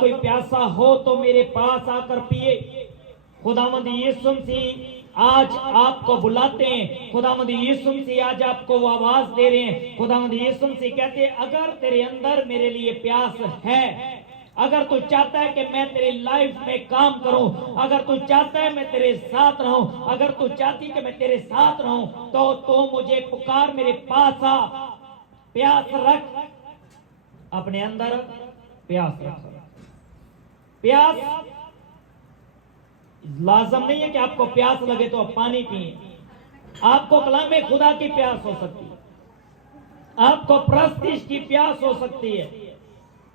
کوئی پیاسا ہو تو میرے پاس آ کر پیے۔ خداوند یسوع مسیح آج آپ کو بلاتے ہیں، خداوند یسوع مسیح آج آپ کو وہ آواز دے رہے ہیں۔ خداوند یسوع مسیح کہتے ہیں اگر تیرے اندر میرے لیے پیاس ہے، اگر تو چاہتا ہے کہ میں تیری لائف میں کام کروں، اگر تو چاہتا ہے میں تیرے ساتھ رہوں، اگر تو چاہتی کہ میں تیرے ساتھ رہوں، تو مجھے پکار، میرے پاس آ، پیاس رکھ اپنے اندر، پیاس رکھ۔ پیاس لازم نہیں ہے کہ آپ کو پیاس لگے تو آپ پانی پئیں، آپ کو کلام خدا کی پیاس ہو سکتی ہے، آپ کو پرستش کی پیاس ہو سکتی ہے،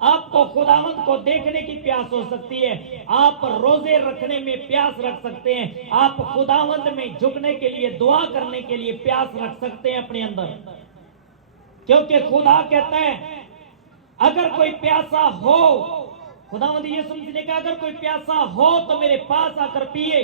آپ کو خداوند کو دیکھنے کی پیاس ہو سکتی ہے، آپ روزے رکھنے میں پیاس رکھ سکتے ہیں، آپ خداوند میں جھکنے کے لیے، دعا کرنے کے لیے پیاس رکھ سکتے ہیں اپنے اندر، کیونکہ خدا کہتا ہے اگر کوئی پیاسا ہو، خداوند یسوع مسیح نے کہا اگر کوئی پیاسا ہو تو میرے پاس آ کر پیے۔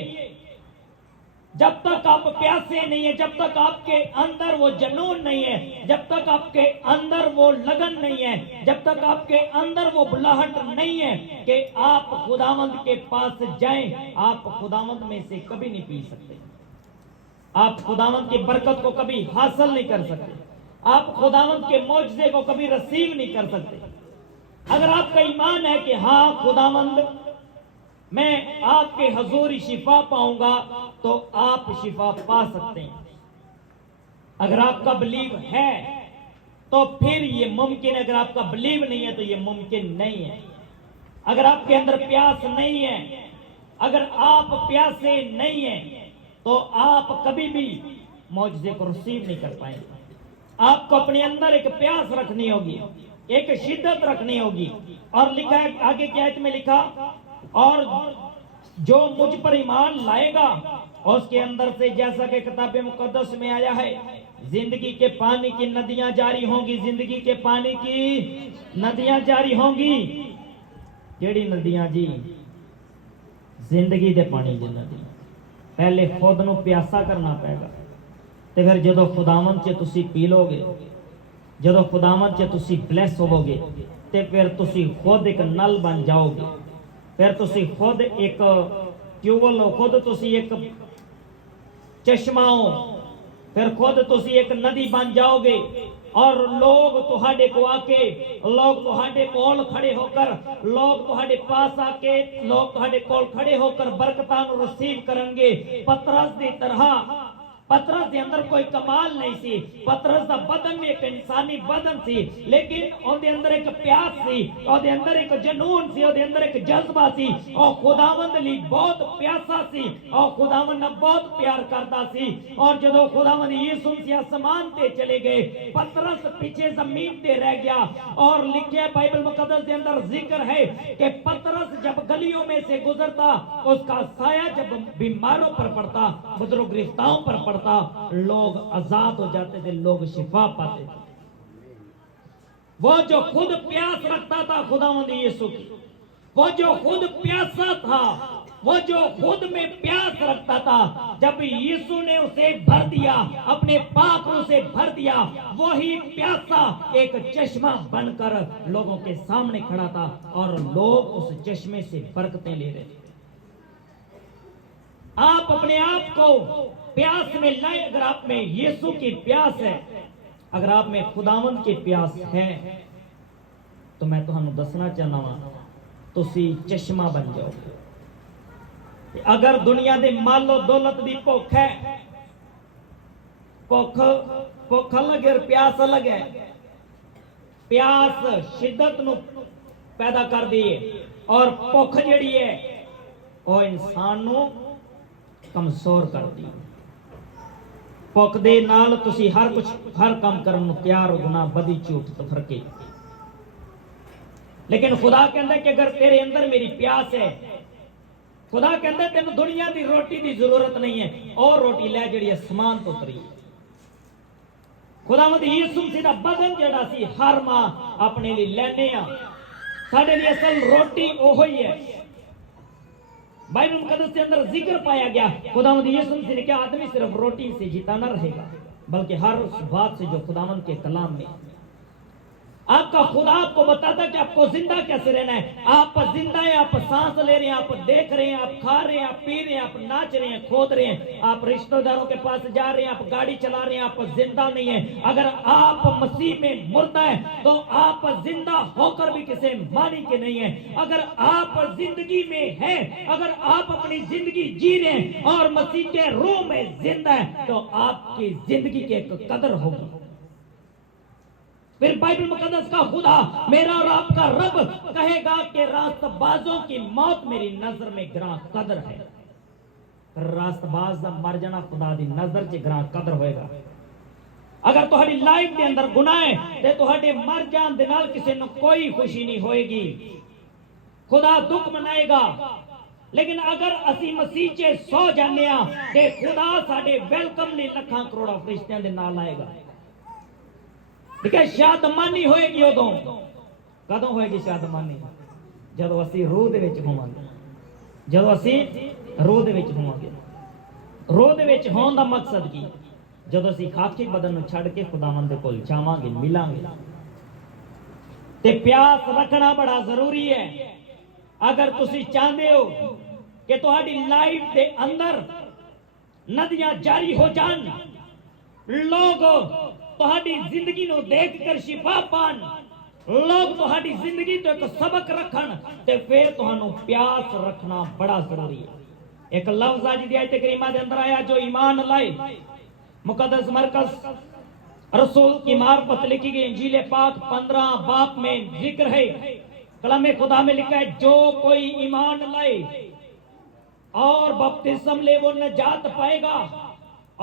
جب تک آپ پیاسے نہیں ہیں، جب تک آپ کے اندر وہ جنون نہیں ہے، جب تک آپ کے اندر وہ لگن نہیں ہے، جب تک آپ کے اندر وہ بلاہٹ نہیں ہے کہ آپ خداوند کے پاس جائیں، آپ خداوند میں سے کبھی نہیں پی سکتے، آپ خداوند کی برکت کو کبھی حاصل نہیں کر سکتے، آپ خداوند کے معجزے کو کبھی رسیو نہیں کر سکتے۔ اگر آپ کا ایمان ہے کہ ہاں خداوند میں آپ کے حضور شفا پاؤں گا، تو آپ شفا پا سکتے ہیں۔ اگر آپ کا بلیو ہے تو پھر یہ ممکن ہے، اگر آپ کا بلیو نہیں ہے تو یہ ممکن نہیں ہے۔ اگر آپ کے اندر پیاس نہیں ہے، اگر آپ پیاسے نہیں ہیں، تو آپ کبھی بھی معجزے کو رسیو نہیں کر پائیں گے۔ آپ کو اپنے اندر ایک پیاس رکھنی ہوگی، ایک شدت رکھنی ہوگی، اور لکھا ہے آگے کی آیت میں لکھا، اور جو مجھ پر ایمان لائے گا اس کے اندر سے، جیسا کہ کتاب مقدس میں آیا ہے، زندگی کے پانی کی ندیاں جاری ہوں گی، زندگی کے پانی کی ندیاں جاری ہوں گی۔ کیڑی ندیاں جی؟ زندگی دے پانی دی ندی۔ پہلے خود نو پیاسا کرنا پائے گا، تے پھر جدو خداوند چے تسی پی لو گے، جدو خداوند چے تسی بلیس ہوو گے، تے پھر تسی خود ایک نل بن جاؤ گے، پھر تسی خود ایک ٹیوبل ہو، خود تسی ایک چشمہ ہو، پھر خود تسی ایک ندی بن جاؤ گے، اور لوگ تہاڈے کو آ کے، لوگ تہاڈے کول کھڑے ہو کر، لوگ تہاڈے پاس آ کے، لوگ تہاڈے کول کھڑے ہو کر برکتاں نو رسیو کرن گے۔ پترس دی طرح، پترس دے اندر کوئی کمال نہیں سی، پترس دا بدن ایک انسانی بدن سی، لیکن اون دے اندر ایک پیاس سی، اون دے اندر ایک جنون سی، اون دے اندر ایک جذبہ سی، اور خداوند لی بہت پیاسا سی، اور خداوند نہ بہت پیار کرتا سی۔ اور جدو خداوند یسوع مسیح آسمان تے چلے گئے، پترس پیچھے زمین تے رہ گیا، اور لکھے بائبل مقدس دے اندر ذکر ہے کہ پترس جب گلیوں میں سے گزرتا، اس کا سایہ جب بیماروں پر پڑتا، بزرگ گرفتاؤں پر پڑتا، لوگ آزاد ہو جاتے تھے، لوگ شفا پاتے تھے۔ وہ جو خود پیاس رکھتا تھا خداوند یسوع کی، وہ جو خود پیاسا تھا، وہ جو خود میں پیاس رکھتا تھا، جب یسوع نے اسے بھر دیا، اپنے پاک روح سے بھر دیا، وہی پیاسا ایک چشمہ بن کر لوگوں کے سامنے کھڑا تھا، اور لوگ اس چشمے سے برکتیں لے رہے تھے۔ آپ اپنے آپ کو پیاس میں لائیں۔ اگر آپ میں یسوع کی پیاس ہے، اگر آپ میں خداوند کی پیاس ہے، تو میں تہانوں دسنا چاہنا وا، تسی چشمہ بن جاؤ۔ اگر دنیا دے مال و دولت دی بھوک ہے، بھوک الگ ہے، پیاس الگ ہے۔ پیاس شدت نو پیدا کر دیے، اور بھوک جڑی ہے وہ انسان نو کمزور کر دی۔ بھوک دے نال تسی ہر کام کرن نو تیار ہو، گناہ بدی جھوٹ تفرقے۔ لیکن خدا کہندا ہے کہ اگر تیرے اندر میری پیاس ہے، خدا کہندا ہے تینوں دنیا دی روٹی دی ضرورت نہیں ہے، اور روٹی لے جڑی آسمان تو اتری ہے۔ خداوند یسوع مسیح دا بدن جڑا سی ہر ماں اپنے لیے لینے ہاں، ساڈے لیے اصل روٹی اوہی ہے۔ بائبل مقدس کے اندر ذکر پایا گیا، خداوند یسوع مسیح نے کہا آدمی صرف روٹی سے جیتا نہ رہے گا، بلکہ ہر اس بات سے جو خداوند کے کلام میں۔ आपका खुदा आपको बताता है कि आपको जिंदा कैसे रहना है। आप जिंदा हैं, आप सांस ले रहे हैं, आप देख रहे हैं, आप खा रहे हैं, आप पी रहे हैं, आप नाच रहे हैं, खोद रहे हैं, आप रिश्तेदारों के पास जा रहे हैं, आप गाड़ी चला रहे हैं, आप जिंदा नहीं है। अगर आप मसीह में मुर्दा है तो आप जिंदा होकर भी किसी मानी के नहीं है। अगर आप जिंदगी में हैं, अगर आप अपनी जिंदगी जी रहे हैं और मसीह के रूह में जिंदा है तो आपकी जिंदगी की एक कदर होगी। फिर बाइबल मुकद्दस का खुदा मेरा और आपका रब कहेगा कि रास्तबाजों की मौत मेरी नजर में ग्रां कदर है। रास्तबाज दा मर जाना खुदा दी नजर च ग्रां कदर होएगा। अगर तुम्हारी लाइफ के अंदर गुनाह है ते तुम्हारे मर जान दे नाल किसी ने कोई खुशी नहीं होएगी, खुदा दुख मनाएगा। लेकिन अगर असी मसीह च सो जाने ते खुदा साडे वेलकम ਲਈ ਲੱਖਾਂ ਕਰੋੜਾਂ ਫਰਿਸ਼ਤਿਆਂ ਦੇ ਨਾਲ ਆਏਗਾ। ठीक है, शादमानी होएगी उदों। कदों होएगी शादमानी? जदों असी रूह दे विच होवांगे, जदों असी रूह दे विच होवांगे। रूह दे विच होण दा मकसद की? जदों असी खाकी बदन नूं छड्ड के खुदावंद दे कोल जावांगे, मिलांगे। ते प्यास रखना बड़ा जरूरी है। अगर तुसी चाहते हो कि तुहाडी लाइफ दे अंदर नदियां जारी हो जान, लोग तुहाडी जिंदगी नूं देख कर शिफा पान, लोग तुहाडी जिंदगी तो एक सबक रखन, ते फिर तुहानू प्यास रखना बड़ा जरूरी है। एक लफ्ज आज दी आयत करीमा दे अंदर आया, जो ईमान लाए। मुकद्दस मरकज रसूल की मार्फत लिखी गई इंजील पाक 15 बाब में जिक्र है, कलाम खुदा में लिखा है, जो कोई ईमान लाए और बपतिस्म ले वो नजात पाएगा।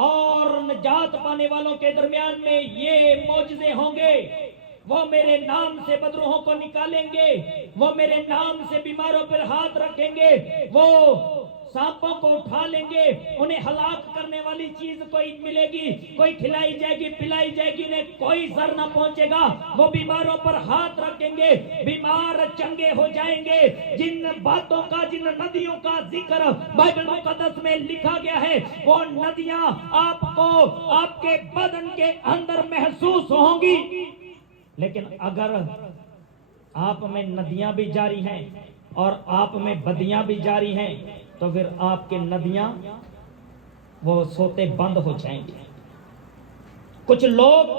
और नजात पाने वालों के दरमियान में ये मौजज़े होंगे, वो मेरे नाम से बदरूहों को निकालेंगे, वो मेरे नाम से बीमारों पर हाथ रखेंगे, वो सांपों को उठा लेंगे, उन्हें हलाक करने वाली चीज कोई मिलेगी, कोई खिलाई जाएगी, पिलाई जाएगी, उन्हें कोई जर न पहुंचेगा, वो बीमारों पर हाथ रखेंगे, बीमार चंगे हो जाएंगे। जिन बातों का, जिन नदियों का जिक्र बाइबल मुकद्दस में लिखा गया है, वो नदियां आपको आपके बदन के अंदर महसूस होंगी। लेकिन अगर आप में नदियां भी जारी हैं और आप में बदियां भी जारी हैं, तो फिर आपके नदियां वो सोते बंद हो जाएंगे। कुछ लोग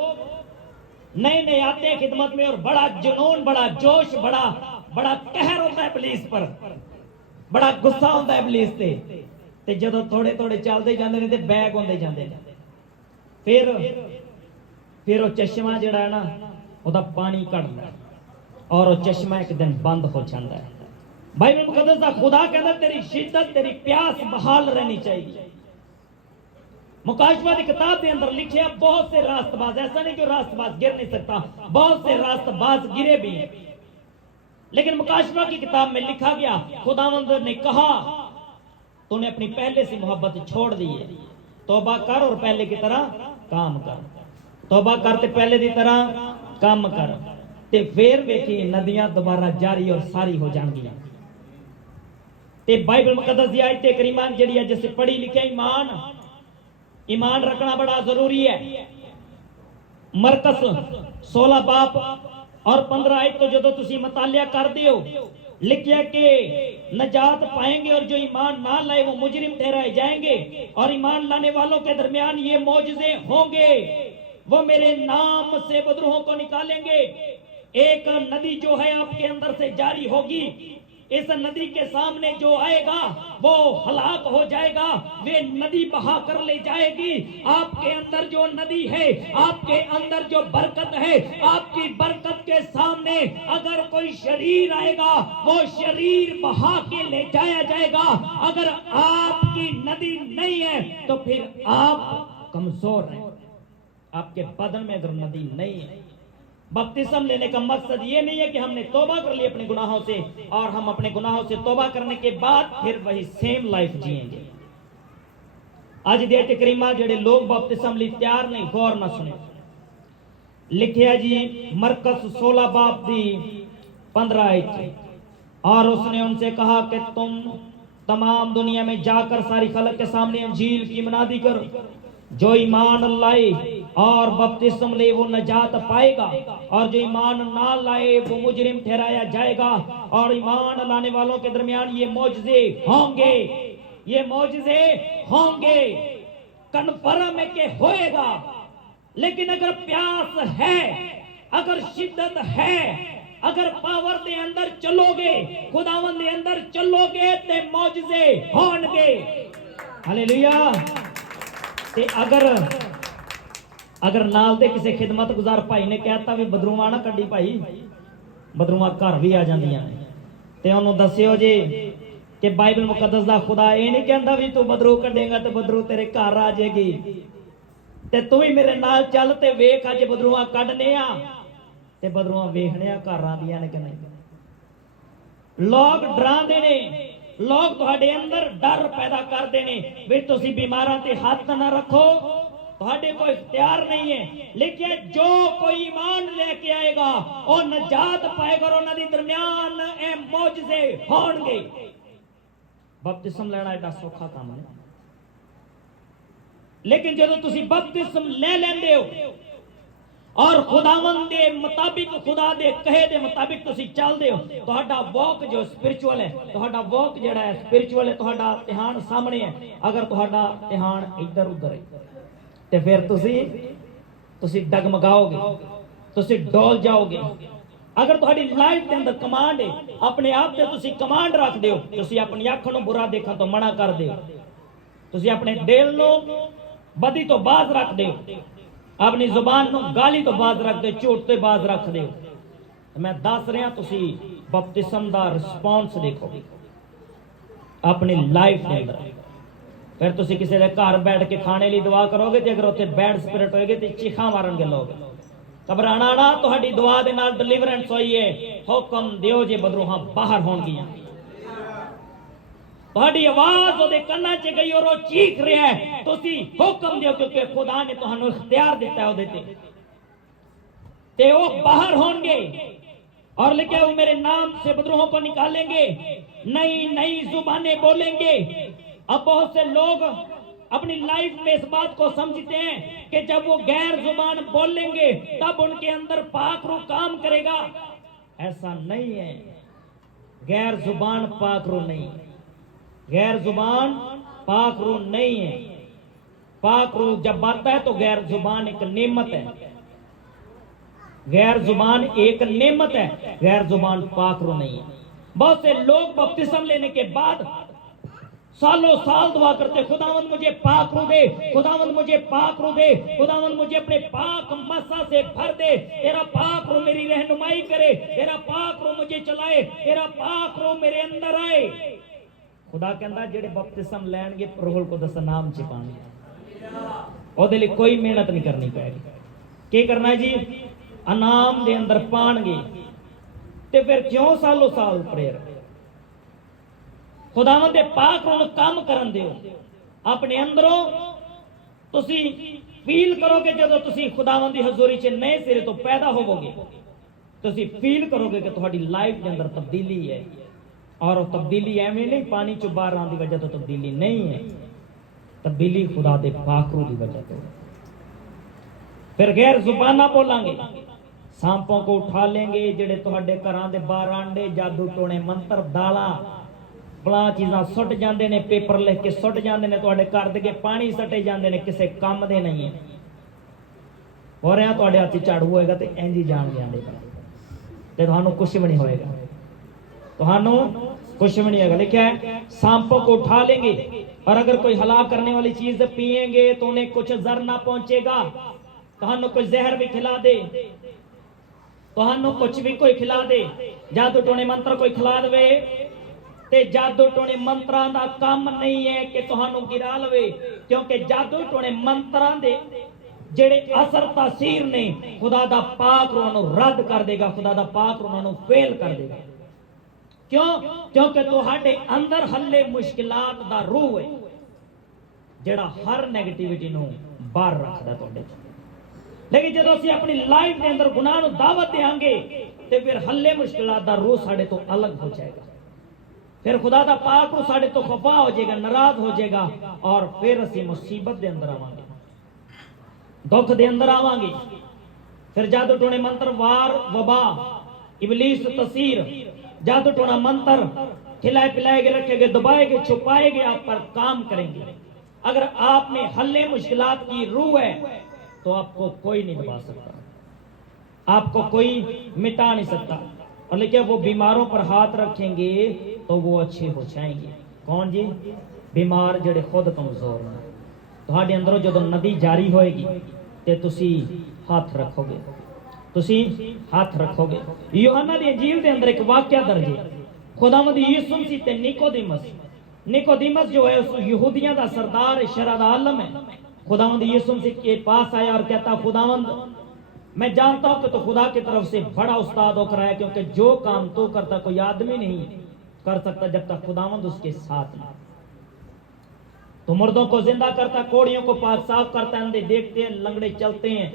नए नए आते हैं खिदमत में और बड़ा जुनून, बड़ा जोश, बड़ा कहर होता है इब्लीस पर, बड़ा गुस्सा होता है इब्लीस से, ते जदों थोड़े थोड़े चलते जाते हैं ते बैग होंदे जाते हैं। फिर वो चश्मा जिहड़ा है ना, ਉਹਦਾ पानी घटदा और वो चश्मा एक दिन बंद हो जाता है। बाइबल मुकद्दस दा खुदा कहता तेरी शिद्दत, तेरी प्यास बहाल रहनी चाहिए। मुकाशवा की किताब के अंदर लिखे बहुत से रास्तबाज, ऐसा नहीं कि रास्तबाज गिर नहीं सकता, बहुत से रास्तबाज गिरे भी, लेकिन मुकाशवा की किताब में लिखा गया, खुदावंद ने कहा तूने अपनी पहले से मोहब्बत छोड़ दी है, तौबा कर और पहले की तरह काम कर। तौबा करते पहले की तरह काम कर, ते फिर वेखी नदियां दोबारा जारी और सारी हो जाएंगी। ते बाइबल मुकद्दस दी आयत करीमा जेड़ी है जिसे पढ़ी लिखे, ईमान रखना बड़ा जरूरी है। मरकस 16 बाब और 15 आयत तो जो तुसी मुतालिया करते हो, लिखिया कि नजात पाएंगे और जो ईमान ना लाए वो मुजरिम ठहराए जाएंगे, और ईमान लाने वालों के दरमियान ये मौजज़े होंगे, वो मेरे नाम से बदरूहों को निकालेंगे। एक नदी जो है आपके अंदर से जारी होगी, इस नदी के सामने जो आएगा वो हलाक हो जाएगा, वे नदी बहा कर ले जाएगी। आपके अंदर जो नदी है, आपके अंदर जो बरकत है, आपकी बरकत के सामने अगर कोई शरीर आएगा वो शरीर बहा के ले जाया जाएगा। अगर आपकी नदी नहीं है तो फिर आप कमजोर हैं, आपके बदन में अगर नदी नहीं है। बपतिस्म लेने का मकसद ये नहीं है कि हमने तौबा कर ली अपने गुनाहों से और हम अपने गुनाहों से तौबा करने के बाद फिर वही सेम लाइफ जिएंगे। आज दे करीमा जेडे लोग बपतिस्म लिए तैयार नहीं, गौर ना सुने, लिखिया जी मरकस 16 बाब दी 15 आयत, और उसने उनसे कहा कि तुम तमाम दुनिया में जाकर सारी खलक के सामने इंजील की मुनादी करो, जो ईमान लाए اور बपतिस्म ले वो नजात पाएगा, और जो ईमान ना लाए वो मुजरिम ठहराया जाएगा। और ईमान लाने वालों के दरमियान ये मौजज़े होंगे, ये मौजज़े होंगे, कन्फर्म है कि होएगा। लेकिन अगर प्यास है, अगर शिद्दत है, अगर पावर दे अंदर चलोगे, खुदावंद दे अंदर चलोगे ते मौजज़े होंगे। हालेलुया। ते अगर नाल दे किसी खिदमत गुजार भाई ने कहता भी बदरूआ ना कड्डी भाई, बदरूआ घर भी आ जांदियां ने, ते उन्होंने दस्सियो जी कि बाइबल मुकद्दस दा खुदा ये नहीं कहता भी तू बदरू कड्डेगा तो बदरू तेरे घर आ जाएगी, ते तू ही मेरे नाल चल ते वेख अज बदरूआ कड्डने आ ते बदरूआ वेखने आ घर आंदियां ने कि नहीं। लोग डरांदे ने, लोग तुहाडे अंदर डर पैदा करते ने भी तुसी बीमारां ते हाथ ना रखो, तुहाडे कोई इख्तियार नहीं है। लेकिन जो कोई ईमान लेके आएगा वो नजात पाएगा और उन्हां दे दरमियान ए मौजज़े होणगे। बपतिस्म लेना एडा सौखा काम है, लेकिन जदों तुसी बपतिस्म ले लेंदे हो और खुदावंद दे मुताबिक, खुदा दे कहे दे मुताबिक तुसी चलदे हो, तुहाडा वॉक जो स्पिरिचुअल है, तुहाडा वॉक जेड़ा है स्पिरिचुअल है, तुहाडा ध्यान सामने है। अगर तुहाडा ध्यान इधर उधर है ते फिर तुसी डगमगाओगे, तुसी डोल जाओगे। अगर तुहाडी लाइफ के अंदर कमांड है, अपने आप ते तुसी कमांड रखदे हो, तुसी अपनी अख नूं बुरा देखण तो मना करदे हो, तुसी अपने दिल नूं बदी तो बाज रखदे हो, अपनी जुबान नूं गाली तो बाज रखदे हो, झूठ तो बाज रखदे हो। मैं दस रहा तुसी बपतिस्म दा रिस्पॉन्स देखो अपनी लाइफ के अंदर। फिर तुसी किसी दे घर बैठ के खाने लिए दुआ करोगे ते अगर उत्थे बैड स्पिरिट होएगी ते चीखा मारनगे लोग। घबराना ना, तुहाडी दुआ दे नाल डिलीवरेंस होई है। हुक्म दियो जे बदरूहां बाहर होणगियां। तुहाडी आवाज ओदे कन्नां च गई और वो चीख रहा है, तुसी हुक्म दियो क्योंकि खुदा ने तुहानू इख्तियार दिता है ओदे ते वो बाहर होंगे। और लिखे वो मेरे नाम से बदरूहों को निकालेंगे, नई नई जुबानें बोलेंगे। अब बहुत से लोग अपनी लाइफ में इस बात को समझते हैं कि जब वो गैर जुबान बोलेंगे तब उनके अंदर पाक रूह काम करेगा। ऐसा नहीं है, गैर जुबान पाक रूह नहीं, गैर जुबान पाक रूह नहीं है। पाक रूह जब आता है तो गैर जुबान एक नेमत है, गैर जुबान एक नेमत है, गैर जुबान पाक रूह नहीं है। बहुत से लोग बपतिस्म लेने के बाद सालों साल दुआ करते, खुदावंद मुझे पाक रूह दे, खुदावंद मुझे पाक रूह दे, खुदावंद मुझे अपने पाक मसा से भर दे, तेरा पाक रूह मेरी रहनुमाई करे, तेरा पाक रूह मुझे चलाए, तेरा पाक रूह मेरे अंदर आए। खुदा कहता जेड़े बपतिस्म लैणगे रूहुल कुदस नाम च पाणगे, ओदे लई कोई मेहनत नहीं करनी पैगी। की करना है जी? अनाम दे अंदर पाणगे। ते फिर क्यों सालों साल प्रेयर? खुदावंद दे पाक रूह काम करन दिओ अपने अंदरों। तुसी फील करोगे जदों तुसी खुदावंद दी हजूरी च नए सिरे तो पैदा होवोगे, तुसी फील करोगे कि तुहाडी लाइफ के अंदर तब्दीली है। और वो तब्दीली एवं नहीं पानी चो बाहर आने की वजह तो तब्दीली नहीं है, तब्दीली खुदा दे पाक रूह की वजह तो। फिर गैर जुबाना बोलांगे, सांपों को उठा लेंगे, जेड़े तुहाडे घरां दे बाहर आंडे जादू टोने मंत्र दाला बला चीज़ां सुट जाते हैं, पेपर लिख के सुट जाते हैं, तुहाडे घर दे पानी सटे जाते हैं, किसी काम दे नहीं है। हो रहा तुहाडे हत्थ झाड़ू होएगा तो इंज ही जान जाते ते तुहानू कुछ भी नहीं होएगा, तुहानू कुछ भी नहीं होगा। लिखा है सांपों को उठा लेंगे, और अगर कोई हलाक करने वाली चीज पिएंगे तो उन्हें कुछ जर ना पहुंचेगा। तुहानू कोई जहर भी खिला दे, तुहानू कुछ भी कोई खिला दे, जादू टोने मंत्र कोई खिला दे, ते जादू टोने मंत्रां दा काम नहीं है कि तुहानू गिरा लवे, क्योंकि जादू टोने मंत्रां दे जेड़े असर तासीर ने खुदा दा पाक रूह नू रद्द कर देगा, खुदा दा पाक रूह नू फेल कर देगा। क्यों? क्योंकि तुहाडे अंदर हल्ले मुश्किलात दा रूह है जेड़ा हर नेगेटिविटी नू बाहर रखदा तुहाडे। लेकिन जदों असीं अपनी लाइफ के अंदर गुनाह नू दावत देंगे ते फिर हल्ले मुश्किलात दा रूह साडे तो अलग हो जाएगा। फिर खुदा दा पाक रूह साडे तो खफा हो जाएगा, नाराज हो जाएगा, और फिर असीं मुसीबत दे अंदर आवांगे। दुख दे अंदर आवांगे, फिर जादू टोने मंत्र वार वबा इबलीस तसीर, जादू टोना मंत्र खिलाए पिलाएगे, रखेंगे, दबाएंगे, छुपाएंगे, आप पर काम करेंगे। अगर आप में हल्ले मुश्किलात की रूह है तो आपको कोई नहीं दबा सकता, आपको कोई मिटा नहीं सकता। और लेकिन वो बीमारों पर हाथ रखेंगे तो वो अच्छे हो जाएंगे। कौन जी? बीमार ਜਿਹੜੇ खुद कमजोर ਨੇ। ਤੁਹਾਡੇ ਅੰਦਰੋਂ ਜਦੋਂ ਨਦੀ ਜਾਰੀ ਹੋਏਗੀ ਤੇ ਤੁਸੀਂ ਹੱਥ ਰੱਖੋਗੇ, ਤੁਸੀਂ ਹੱਥ ਰੱਖੋਗੇ। ਯੋਹੰਨਾ ਦੀ ਇੰਜੀਲ ਦੇ ਅੰਦਰ ਇੱਕ ਵਾਕਿਆ ਦਰਜ ਹੈ। ਖੁਦਾਵੰਦ ਯਿਸੂ ਮਸੀਹ ਤੇ निकोदेमस जो है उस यहूदियों का सरदार शरा दा आलम है। खुदावंद यीशु मसीह के पास आया और कहता, खुदावंद मैं जानता हूं कि तो खुदा की तरफ से बड़ा उस्ताद होकर आया, क्योंकि जो काम तो करता कोई आदमी नहीं कर सकता जब तक खुदावंद उसके साथ नहीं। तो मुर्दों को जिंदा करता, कोड़ियों को पाक साफ करता, अंधे देखते हैं, लंगड़े चलते हैं,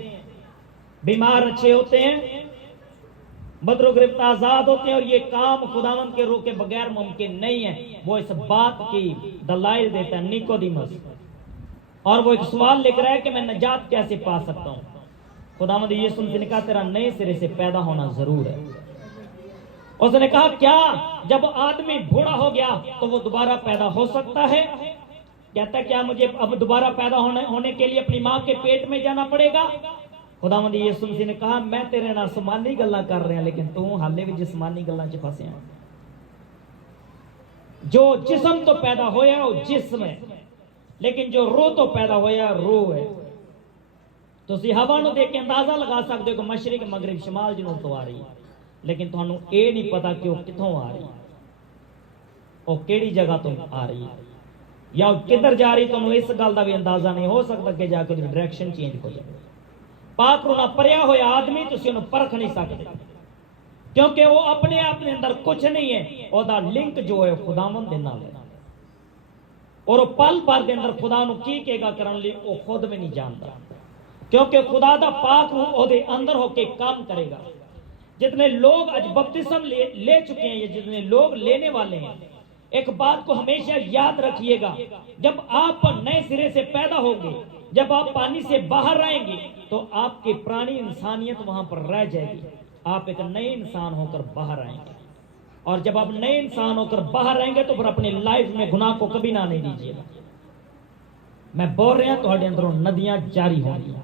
बीमार अच्छे होते हैं, बदरो गिरफ्त आजाद होते हैं। और ये काम खुदावंद के रूह के बगैर मुमकिन नहीं है। वो इस बात की दलाइल देता है निकोदेमस, और वो एक सवाल लिख रहा है कि मैं निजात कैसे पा सकता हूं। खुदावंद यीशु ने कहा, तेरा नए सिरे से पैदा होना जरूर है। उसने कहा, क्या जब आदमी बूढ़ा हो गया तो वो दोबारा पैदा हो सकता है? कहता, क्या मुझे अब दोबारा पैदा होने के लिए अपनी मां के पेट में जाना पड़ेगा? खुदावंद यीशु मसीह ने कहा, मैं तेरे नाल आसमानी गल्लां कर रहा, लेकिन तू हाले भी जिस्मानी गल्लां च फसिया। जो जिस्म तो पैदा होया वो जिस्म है, लेकिन जो रूह तो पैदा होया रूह है। ਤੁਸੀਂ ਹਵਾ ਨੂੰ ਦੇਖ ਕੇ ਅੰਦਾਜ਼ਾ ਲਗਾ ਸਕਦੇ ਹੋ ਕਿ ਮਸ਼ਰਿਕ ਮਗਰਿਬ ਸ਼ਮਾਲ ਜਨੂਬ ਤੋਂ ਆ ਰਹੀ ਹੈ, ਲੇਕਿਨ ਤੁਹਾਨੂੰ ਇਹ ਨਹੀਂ ਪਤਾ ਕਿ ਉਹ ਕਿੱਥੋਂ ਆ ਰਹੀ ਹੈ, ਉਹ ਕਿਹੜੀ ਜਗ੍ਹਾ ਤੋਂ ਆ ਰਹੀ ਹੈ, ਜਾਂ ਕਿੱਧਰ ਜਾ ਰਹੀ। ਤੁਹਾਨੂੰ ਇਸ ਗੱਲ ਦਾ ਵੀ ਅੰਦਾਜ਼ਾ ਨਹੀਂ ਹੋ ਸਕਦਾ ਕਿ ਜਾ ਕੇ ਉਹਦੀ ਡਾਇਰੈਕਸ਼ਨ ਚੇਂਜ ਹੋ ਜਾਵੇ। ਪਾਕ ਰੂਹ ਨਾਲ ਭਰਿਆ ਹੋਇਆ ਆਦਮੀ ਤੁਸੀਂ ਉਹਨੂੰ ਪਰਖ ਨਹੀਂ ਸਕਦੇ, ਕਿਉਂਕਿ ਉਹ ਆਪਣੇ ਆਪ ਦੇ ਅੰਦਰ ਕੁਝ ਨਹੀਂ ਹੈ। ਉਹਦਾ ਲਿੰਕ ਜੋ ਹੈ ਖੁਦਾਵੰਦ ਦੇ ਨਾਲ ਹੈ, ਔਰ ਉਹ ਪਲ ਭਰ ਦੇ ਅੰਦਰ ਖੁਦਾ ਨੂੰ ਕੀ ਕਹੇਗਾ ਕਰਨ ਲਈ ਉਹ ਖੁਦ ਵੀ ਨਹੀਂ ਜਾਣਦਾ, क्योंकि खुदा दा पाक रूह ओदे अंदर होके काम करेगा। जितने लोग आज बपतिस्म ले चुके हैं, या जितने लोग लेने वाले हैं, एक बात को हमेशा याद रखिएगा, जब आप नए सिरे से पैदा होंगे, जब आप पानी से बाहर आएंगे तो आपकी पुरानी इंसानियत वहां पर रह जाएगी, आप एक नए इंसान होकर बाहर आएंगे। और जब आप नए इंसान होकर बाहर आएंगे तो फिर अपनी लाइफ में गुनाह को कभी ना आने दीजिएगा। मैं बोल रहा तुहाडे अंदरों नदियां जारी होंगी।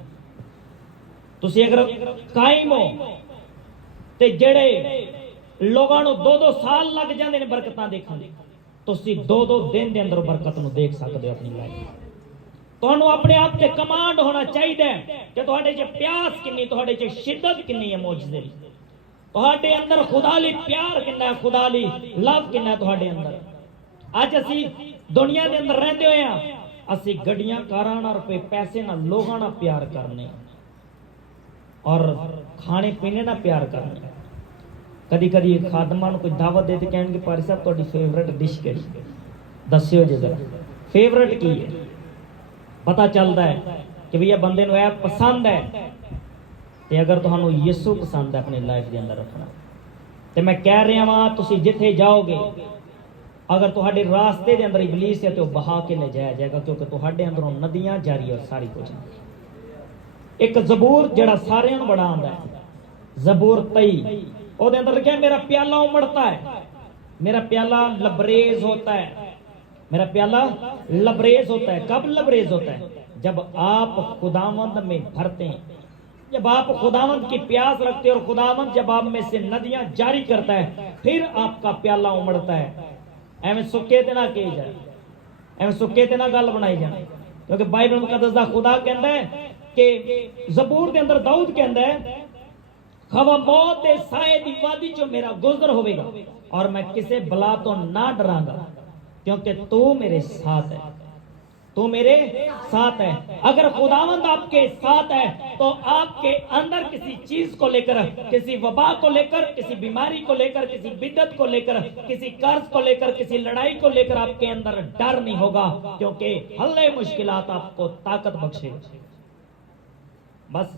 ਤੁਸੀਂ ਅਗਰ ਕਾਇਮ ਹੋ ਤੇ ਜਿਹੜੇ ਲੋਕਾਂ ਨੂੰ 2-2 ਸਾਲ ਲੱਗ ਜਾਂਦੇ ਨੇ ਬਰਕਤਾਂ ਦੇਖਣ ਦੇ, ਤੁਸੀਂ 2-2 ਦਿਨ ਦੇ ਅੰਦਰ ਬਰਕਤ ਨੂੰ ਦੇਖ ਸਕਦੇ ਹੋ ਆਪਣੀ ਲਾਈਫ। ਤੁਹਾਨੂੰ ਆਪਣੇ ਆਪ ਤੇ ਕਮਾਂਡ ਹੋਣਾ ਚਾਹੀਦਾ ਹੈ ਕਿ ਤੁਹਾਡੇ 'ਚ ਪਿਆਸ ਕਿੰਨੀ, ਤੁਹਾਡੇ 'ਚ ਸ਼ਿੱਦਤ ਕਿੰਨੀ ਹੈ ਮੌਜੂਦੇ ਦੀ, ਤੁਹਾਡੇ ਅੰਦਰ ਖੁਦਾ ਲਈ ਪਿਆਰ ਕਿੰਨਾ ਹੈ, ਖੁਦਾ ਲਈ ਲਵ ਕਿੰਨਾ ਹੈ ਤੁਹਾਡੇ ਅੰਦਰ। ਅੱਜ ਅਸੀਂ ਦੁਨੀਆ ਦੇ ਅੰਦਰ ਰਹਿੰਦੇ ਹੋਏ ਆ, ਅਸੀਂ ਗੱਡੀਆਂ ਕਾਰਾਂ ਨਾਲ ਰੁਪਏ ਪੈਸੇ ਨਾਲ ਲੋਕਾਂ ਨਾਲ ਪਿਆਰ ਕਰਨੇ और खाने पीने ना प्यार करना। कदी कदी खादमा कोई दावत दे कह पारी साहब तुहाडी फेवरेट डिश किहड़ी, दस्सिओ जी जरा फेवरेट की है। पता चलता है कि भैया बंदे नूं यह पसंद है। ते अगर तुहानूं यीशु पसंद है अपनी लाइफ के अंदर रखना, तो मैं कह रहा वां तुसीं जिथे जाओगे, अगर तुहाडे रास्ते के अंदर इबलीस है तो बहा के ले जाया जाएगा, क्योंकि तुहाडे अंदरों नदियां जारी और सारी कुछ। एक जबूर जड़ा सारे बड़ा आंदा है, जबूर 23 ਉਹਦੇ अंदर लिखा, मेरा प्याला उमड़ता है, मेरा प्याला लबरेज होता है, मेरा प्याला लबरेज होता है। कब लबरेज होता है? जब आप खुदावंद में भरते हैं, जब आप खुदावंद की प्यास रखते हैं, और खुदावंद जब आप में से नदियां जारी करता है, फिर आपका प्याला उमड़ता है। एवं सुके ते ना कही जाए, एवं सुके ते ना गल बनाई जाए, क्योंकि बाइबल मुकद्दस दा खुदा कहता है कि ज़बूर के अंदर दाऊद कहता है, खवा मौत के साए दी वादी चो मेरा गुजर होवेगा, और मैं किसे बला तो ना डरांगा, क्योंकि तू मेरे साथ है, तू मेरे साथ है। अगर खुदावंद आपके साथ है तो आपके अंदर किसी चीज को लेकर, किसी वबा को लेकर, किसी बीमारी को लेकर, किसी बिद्दत को लेकर, किसी कर्ज को लेकर, किसी लड़ाई को लेकर आपके अंदर डर नहीं होगा, क्योंकि हल्ले मुश्किलात आपको ताकत बख्शेगा। बस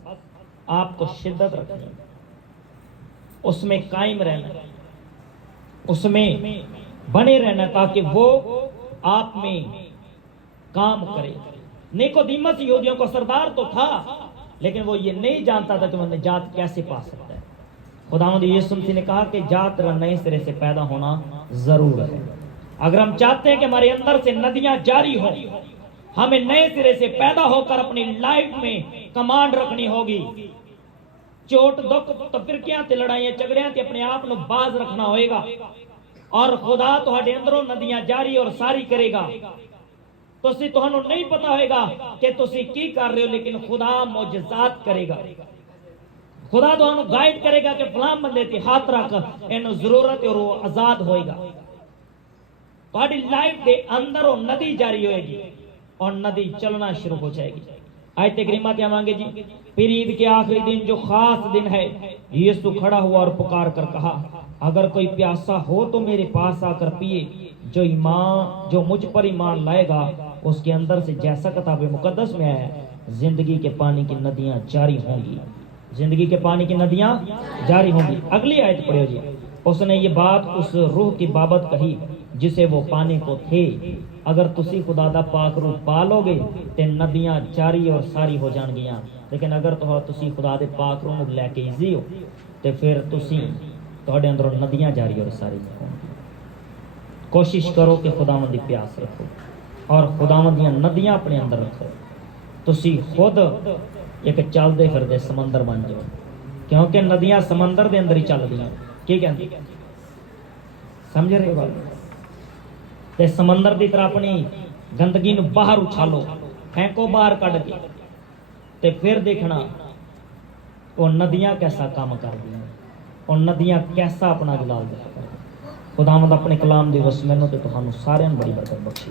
आपको शिद्दत रखनी, उसमें कायम रहना, उसमें बने रहना, ताकि वो आप में काम करे। निकोदेमस यहूदियों को सरदार तो था, لیکن وہ یہ نہیں جانتا تھا کہ وہ نجات کیسے پا سکتا ہے۔ خداوند یسوع مسیح نے کہا کہ جات نئے سرے سے پیدا ہونا ضرور ہے۔ اگر ہم چاہتے ہیں کہ ہمارے اندر سے ندیاں جاری ہوں، ہمیں نئے سرے سے پیدا ہو کر اپنی لائف میں کمانڈ رکھنی ہوگی۔ چوٹ دکھ تو پھر کیا تے لڑائیاں جھگڑیاں تے اپنے آپ نو باز رکھنا ہوئے گا، اور خدا تہاڈے اندروں ندیاں جاری اور ساری کرے گا۔ تسی تہانوں نہیں پتا ہوئے گا کہ تسی کی کر رہے ہو، لیکن خدا معجزات کرے گا۔ خدا تہانوں گائیڈ کرے گا کہ فلاں بندے تے ہاتھ رکھ، اینو ضرورت ہے اور وہ آزاد ہوئے گا۔ تہاڈی لائف دے اندر وہ ندی جاری ہوئے گی اور ندی چلنا شروع ہو جائے گی۔ آیت کریمہ تے آوانگے جی، پھر عید کے آخری دن جو خاص دن ہے، یسوع کھڑا ہوا اور پکار کر کہا، اگر کوئی پیاسا ہو تو میرے پاس آ کر پیے، جو مجھ پر ایمان لائے گا اس کے اندر سے جیسا کتاب مقدس میں ہے زندگی کے پانی کی ندیاں جاری ہوں گی۔ زندگی کے پانی کی ندیاں جاری ہوں گی۔ اگلی آیت پڑھو جی۔ اس نے یہ بات اس روح کی بابت کہی جسے وہ پانے کو تھے، اگر تسی خدا دا پاک روح پا لو گے تے ندیاں جاری اور ساری ہو جان گیاں، لیکن اگر تسی خدا دے پاک روح لے کے ایزی ہو تے پھر تسی تہاڈے اندروں ندیاں جاری اور ساری ہوں گی۔ کوشش کرو کہ خداوند دی پیاس رکھو اور خداوند دیاں ندیاں اپنے اندر رکھو، تسی خود ایک چلدے پھردے سمندر بن جاؤ، کیونکہ ندیاں سمندر دے اندر ہی چل دیاں۔ کی کہندی سمجھ رہے ہو؟ تے سمندر دی طرح اپنی گندگی نو باہر اچھالو، پھینکو باہر کڈ کے، تے پھر دیکھنا وہ ندیاں کیسا کام کر دیا، اور ندیاں کیسا اپنا جلال دکھا۔ خداوند اپنے کلام دی وسعت تے تہانوں سارے بڑی برکت بخشے۔